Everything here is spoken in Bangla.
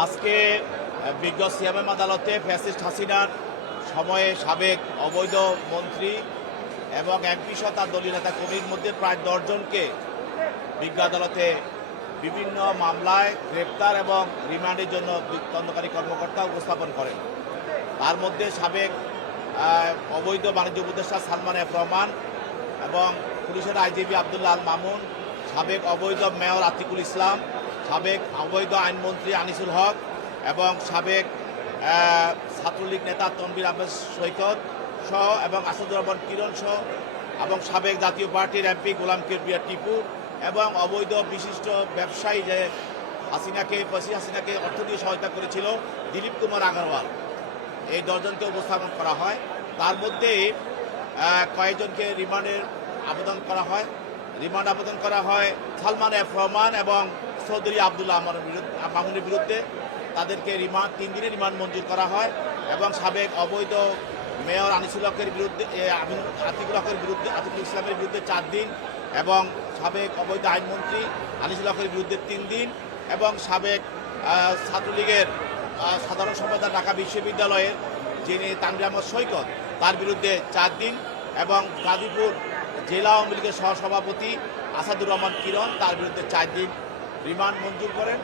আজকে বিজ্ঞ সিএমএম আদালতে ফ্যাসিস্ট হাসিনার সময়ে সাবেক অবৈধ মন্ত্রী এবং এমপি সহ তার দলীয় নেতা কর্মীর মধ্যে প্রায় 10 জনকে বিজ্ঞ আদালতে বিভিন্ন মামলায় গ্রেপ্তার এবং রিমান্ডের জন্য তদন্তকারী কর্মকর্তা উপস্থাপন করেন। তার মধ্যে সাবেক অবৈধ বাণিজ্য উপদেষ্টা সালমান এফ রহমান এবং পুলিশের আইজিপি আবদুল্লাহ আল মামুন, সাবেক অবৈধ মেয়র আতিকুল ইসলাম, সাবেক অবৈধ আইনমন্ত্রী আনিসুল হক এবং সাবেক ছাত্রলীগ নেতা তনবীর আহমেদ সৈকত সহ এবং আসাদুর রহমান কিরণ সহ এবং সাবেক জাতীয় পার্টির এমপি গোলাম কিবরিয়া টিপু এবং অবৈধ বিশিষ্ট ব্যবসায়ী যে হাসিনাকে অর্থ দিয়ে সহায়তা করেছিল দিলীপ কুমার আগরওয়াল, এই 10 জনকে উপস্থাপন করা হয়। তার মধ্যে কয়েকজনকে রিমান্ড আবেদন করা হয় সালমান এফ রহমান এবং চৌধুরী আবদুল্লাহ মামুনের বিরুদ্ধে। তাদেরকে 3 দিনের রিমান্ড মঞ্জুর করা হয় এবং সাবেক অবৈধ মেয়র আনিসুল হকের বিরুদ্ধে আতিকুল ইসলামের বিরুদ্ধে 4 দিন এবং সাবেক অবৈধ আইনমন্ত্রী আনিসুল হকের বিরুদ্ধে 3 দিন এবং সাবেক ছাত্রলীগের সাধারণ সম্পাদক ঢাকা বিশ্ববিদ্যালয়ের যিনি তানভীর আহমেদ সৈকত তার বিরুদ্ধে 4 দিন এবং গাজীপুর জেলা আওয়ামী লীগের সহসভাপতি আসাদুর রহমান কিরণ তার বিরুদ্ধে 4 দিন রিমান্ড মঞ্জুর করেন।